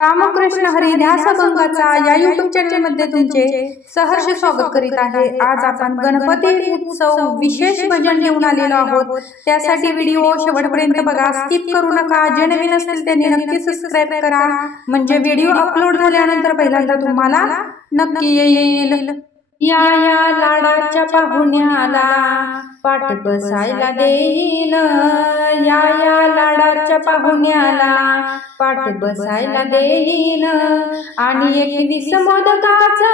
रामकृष्ण हरी ध्यास अभंगाचा या YouTube channel मध्ये तुमचे सहर्ष स्वागत करीत आहे। आज आपण गणपती उत्सव विशेष भजन घेऊन आलेलो आहोत। त्यासाठी व्हिडिओ शेवटपर्यंत बघा, स्किप करू नका। जे नवीन असतील त्यांनी नक्की सबस्क्राइब करा, म्हणजे व्हिडिओ अपलोड झाल्यानंतर पहिल्यांदा तुम्हाला नक्की येईल। या लाडाच्या पाहुण्याला पाठ बसायला देईन, या लाडाच्या पाहुण्याला पाठ बसायला देईन, आणि 21 मोदकाचं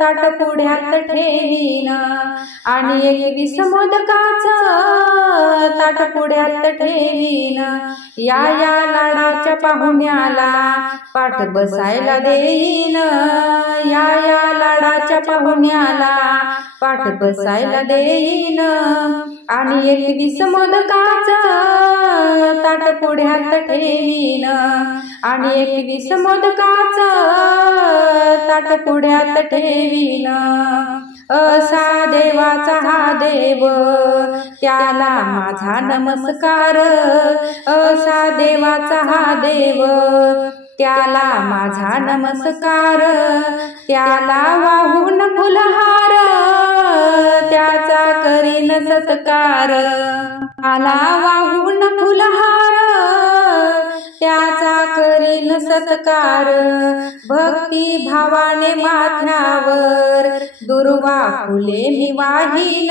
ताट पुढ्यात ठेवीन, आणि 21 मोदकाचं ताट पुढ्यात ठेवीन। या लाडाच्या पाहुण्याला पाठ बसायला देईन, या लाडाच्या पाहुण्याला पाठ बसायला देईन, आणि 21 मोदकाचं ताट पुढ्यात ठेवीन, आणि 21 मोदकाचं ताट पुढ्यात ठेवीन। असा देवाचा हा देव त्याला माझा नमस्कार, असा देवाचा हा देव त्याला माझा नमस्कार, त्याला वाहून फुलहार त्याचा करीन सत्कार, त्याला वाहून फुलहार त्याचा करीन सत्कार। भक्ती भावाने माथ्यावर दुर्वा फुले मी वाहीन,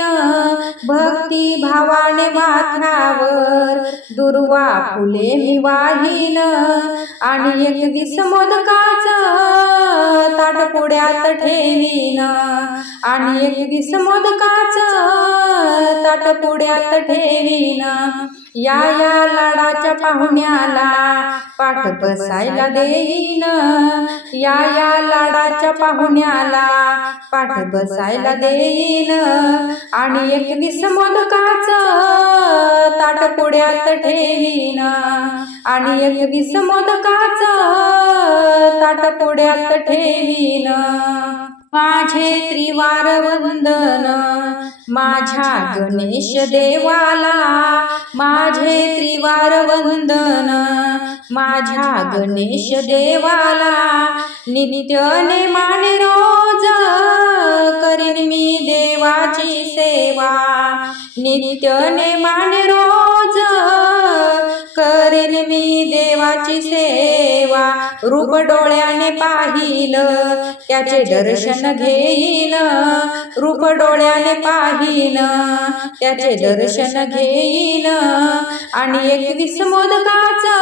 भक्ती भावाने माथ्यावर दुर्वा फुले मी वाहीन, आणि 21 मोदकाचं ताट पुढ्यात ठेवीन, आणि 21 मोदकाचं ताट पुढ्यात ठेवीन। या लाडाच्या पाहुण्याला पाठ बसायला देईन, या लाडाच्या पाहुण्याला पाठ बसायला देईन, आणि 21 मोदकाचं ताट पुढ्यात ठेवीन, आणि 21 मोदकाचं ताट पुढ्यात ठेवीन। माझे त्रिवार वंदन माझ्या गणेश देवाला, माझे त्रिवार वंदन माझ्या गणेश देवाला, नित्य नेमाने रोज करीन मी देवाची सेवा, नित्य नेमाने रोज करीन मी देवाची सेवा। रूप डोळ्याने पाहिलं त्याचे दर्शन घेईन, रूप डोळ्याने पाहिन त्याचे दर्शन घेईन, आणि 21 मोदकाचं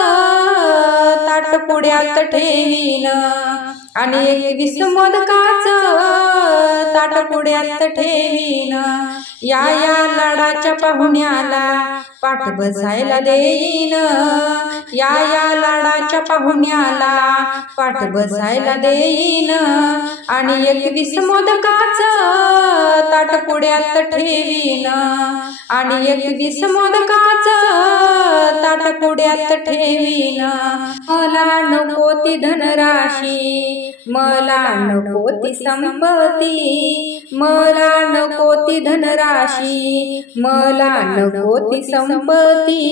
ताट पुढ्यात ठेवीन, आणि 21 मोदकाचं ताट पुढ्यात ठेवीन। या लाडाच्या पाहुण्याला पाठ बसायला देईन, या लाडाच्या पाहुण्याला पाठ बसायला देईन, आणि 21 मोदकाचं ताट पुढ्यात ठेवीन, आणि 21 मोदकाचं ताट पुढ्यात ठेवीन। मला नको ती धनराशी, मला नको ती संपत्ती, मला नको ती धनराशी, मला नको ती संपत्ती,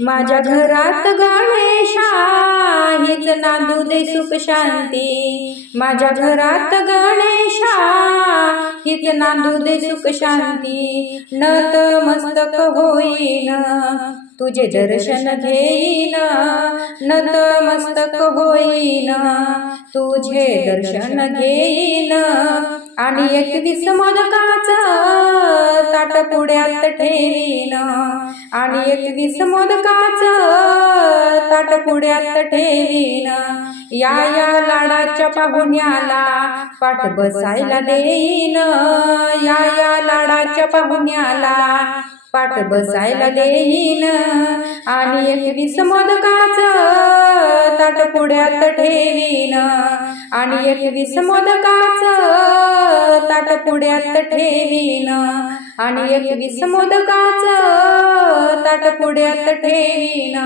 माझ्या घरात गणेशा हीच नांदू दे सुख शांती, माझ्या घरात गणेशा हीच नांदू दे सुख शांती। नतमस्तक होईन तुझे दर्शन घेईन, नतमस्तक होईन तुझे दर्शन घेईन, आणि 21 मोदकाचं ताट पुढ्यात ठेवीन, आणि 21 मोदकाचं ताट पुढ्यात ठेवीन। या लाडाच्या पाहुण्याला पाठ बसायला देईन, या लाडाच्या पाहुण्याला पाठ बसायला देईन, आणि 21 मोदकाचं ताट पुढ्यात ठेवीन, आणि 21 मोदकाचं ताट पुढ्यात ठेवीन, आणि 21 मोदकाचं ताट पुढ्यात ठेवीन।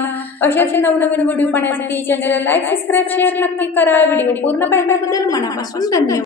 अशाच नवनवीन व्हिडिओ पाहण्यासाठी चॅनलला लाईक, सबस्क्राइब, शेअर नक्की करा। व्हिडिओ पूर्ण पाहिल्याबद्दल मनापासून धन्यवाद।